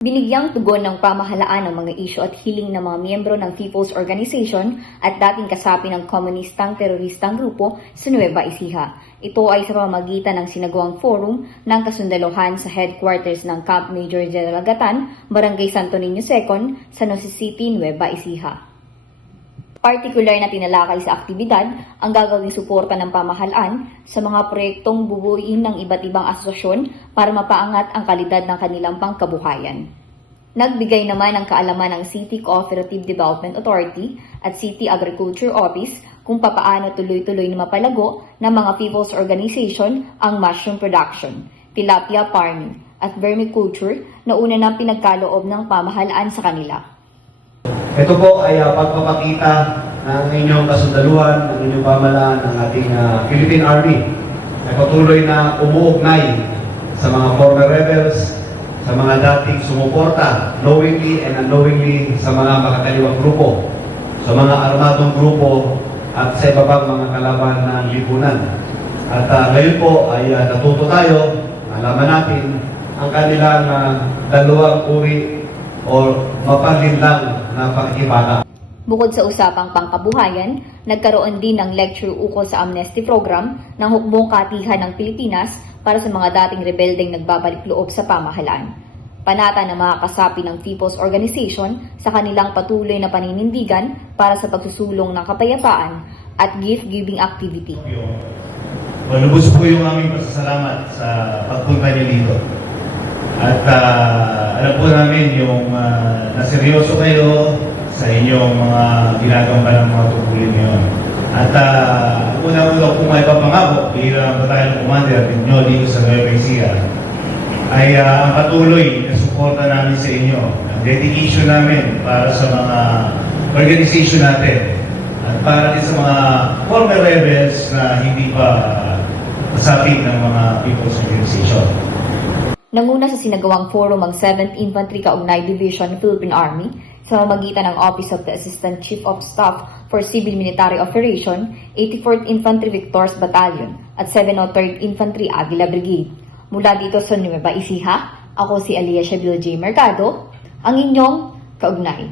Binigyang tugon ng pamahalaan ng mga isyo at hiling ng mga miyembro ng People's Organization at dating kasapi ng komunistang teroristang grupo sa Nueva Ecija. Ito ay sa pamamagitan ng sinagawang forum ng kasundaluhan sa headquarters ng Camp Major General Gatan, Barangay Santo Niño 2, San Jose City, Nueva Ecija. Partikular na tinalakay sa aktibidad ang gagawing suporta ng pamahalaan sa mga proyektong bubuin ng iba't ibang asosasyon para mapaangat ang kalidad ng kanilang pangkabuhayan. Nagbigay naman ng kaalaman ng City Cooperative Development Authority at City Agriculture Office kung papaano tuloy-tuloy na mapalago ng mga people's organization ang mushroom production, tilapia farming, at vermiculture na una nang pinagkaloob ng pamahalaan sa kanila. Ito po ay uh, pagpapakita ng inyong kasundaluhan, ng inyong pamalaan, ng ating ah, Philippine Army ay patuloy na umuugnay sa mga former rebels, sa mga dating sumuporta, knowingly and unknowingly sa mga makakaliwang grupo, sa mga armadong grupo at sa iba pang mga kalaban ng lipunan. At ah, ngayon po ay ah, natuto tayo, alaman natin ang kanilang ah, dalawang uri o mapanlinlang na pakikibaka. Bukod sa usapang pangkabuhayan, nagkaroon din ng lecture ukol sa amnesty program ng hukbong katihan ng Pilipinas para sa mga dating rebeldeng nagbabalik loob sa pamahalaan. Panata ng mga kasapi ng People's Organization sa kanilang patuloy na paninindigan para sa pagsusulong ng kapayapaan at gift-giving activity. Malubos po yung aming pasasalamat sa pagpunta niyo dito. At ah, alam po namin yung uh, naseryoso kayo sa inyong mga ginagamba ng mga tungkulin ngayon. At uh, una-una kung may papangako bilang Battalion Commander ninyo dito sa Nueva ay ah, ang patuloy na suporta namin sa inyo, ang dedication namin para sa mga organization natin at para din sa mga former rebels na hindi pa kasapi ng mga people's organization. Nanguna sa sinagawang forum ang 7th Infantry Kaugnay Division Philippine Army sa magitan ng Office of the Assistant Chief of Staff for Civil Military Operation, 84th Infantry Victors Battalion at 703rd Infantry Aguila Brigade. Mula dito sa Nueva Ecija, ako si Alia Shabil J. Mercado, ang inyong kaugnay.